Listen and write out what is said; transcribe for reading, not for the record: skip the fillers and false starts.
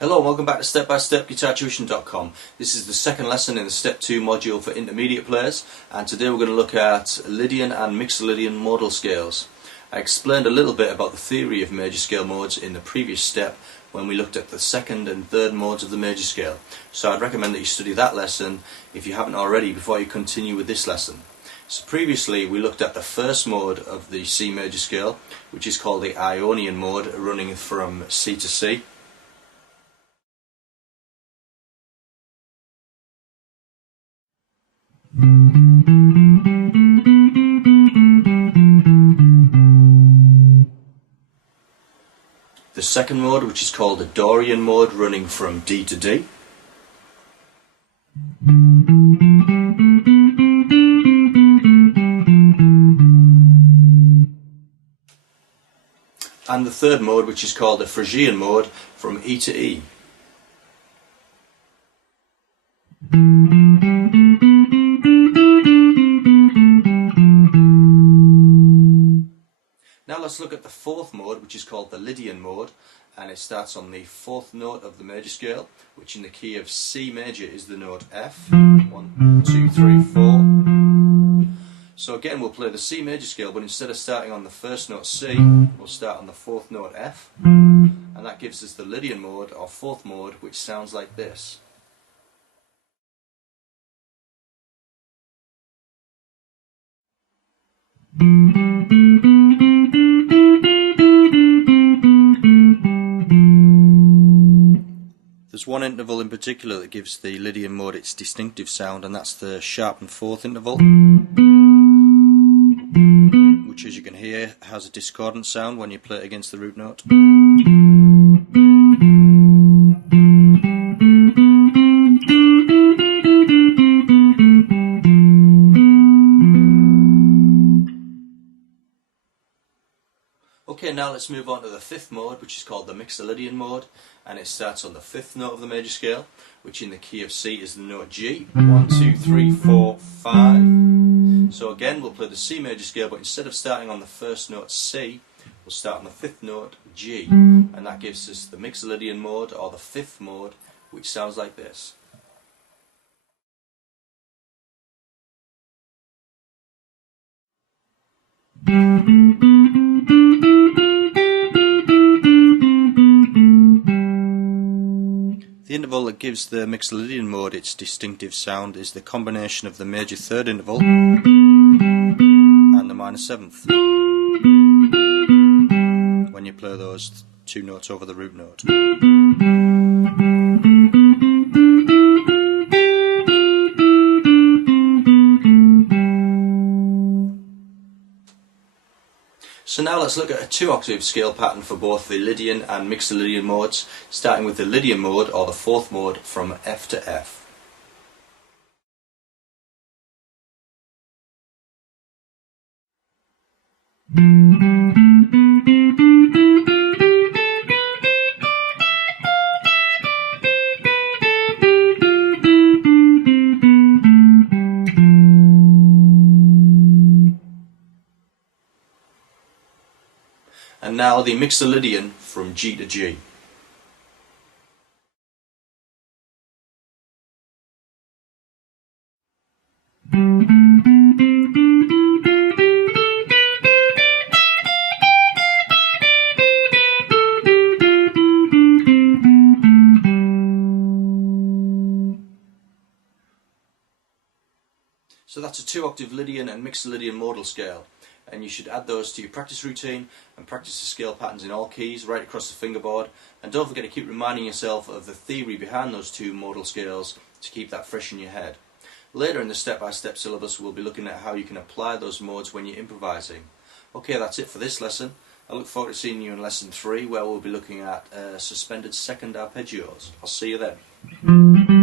Hello and welcome back to step-by-step GuitarTuition.com. This is the second lesson in the Step 2 module for intermediate players, and today we're going to look at Lydian and Mixolydian modal scales. I explained a little bit about the theory of major scale modes in the previous step when we looked at the second and third modes of the major scale, so I'd recommend that you study that lesson if you haven't already before you continue with this lesson. So previously we looked at the first mode of the C major scale, which is called the Ionian mode, running from C to C. The second mode, which is called the Dorian mode, running from D to D. And the third mode, which is called the Phrygian mode, from E to E. Now let's look at the fourth mode, which is called the Lydian mode, and it starts on the fourth note of the major scale, which in the key of C major is the note F. 1, 2, 3, 4. So again we'll play the C major scale, but instead of starting on the first note C, we'll start on the fourth note F, and that gives us the Lydian mode, or fourth mode, which sounds like this. There's one interval in particular that gives the Lydian mode its distinctive sound, and that's the sharpened fourth interval, which, as you can hear, has a discordant sound when you play it against the root note. Okay, now let's move on to the fifth mode, which is called the Mixolydian mode, and it starts on the fifth note of the major scale, which in the key of C is the note G. 1, 2, 3, 4, 5. So again we'll play the C major scale, but instead of starting on the first note C, we'll start on the fifth note G, and that gives us the Mixolydian mode, or the fifth mode, which sounds like this. The interval that gives the Mixolydian mode its distinctive sound is the combination of the major third interval and the minor seventh, when you play those two notes over the root note. So now let's look at a 2-octave scale pattern for both the Lydian and Mixolydian modes, starting with the Lydian mode, or the fourth mode, from F to F. And now the Mixolydian from G to G. So that's a 2-octave Lydian and Mixolydian modal scale, and you should add those to your practice routine and practice the scale patterns in all keys right across the fingerboard, and don't forget to keep reminding yourself of the theory behind those two modal scales to keep that fresh in your head. Later in the step-by-step syllabus we'll be looking at how you can apply those modes when you're improvising. Okay, that's it for this lesson. I look forward to seeing you in lesson 3, where we'll be looking at suspended second arpeggios. I'll see you then.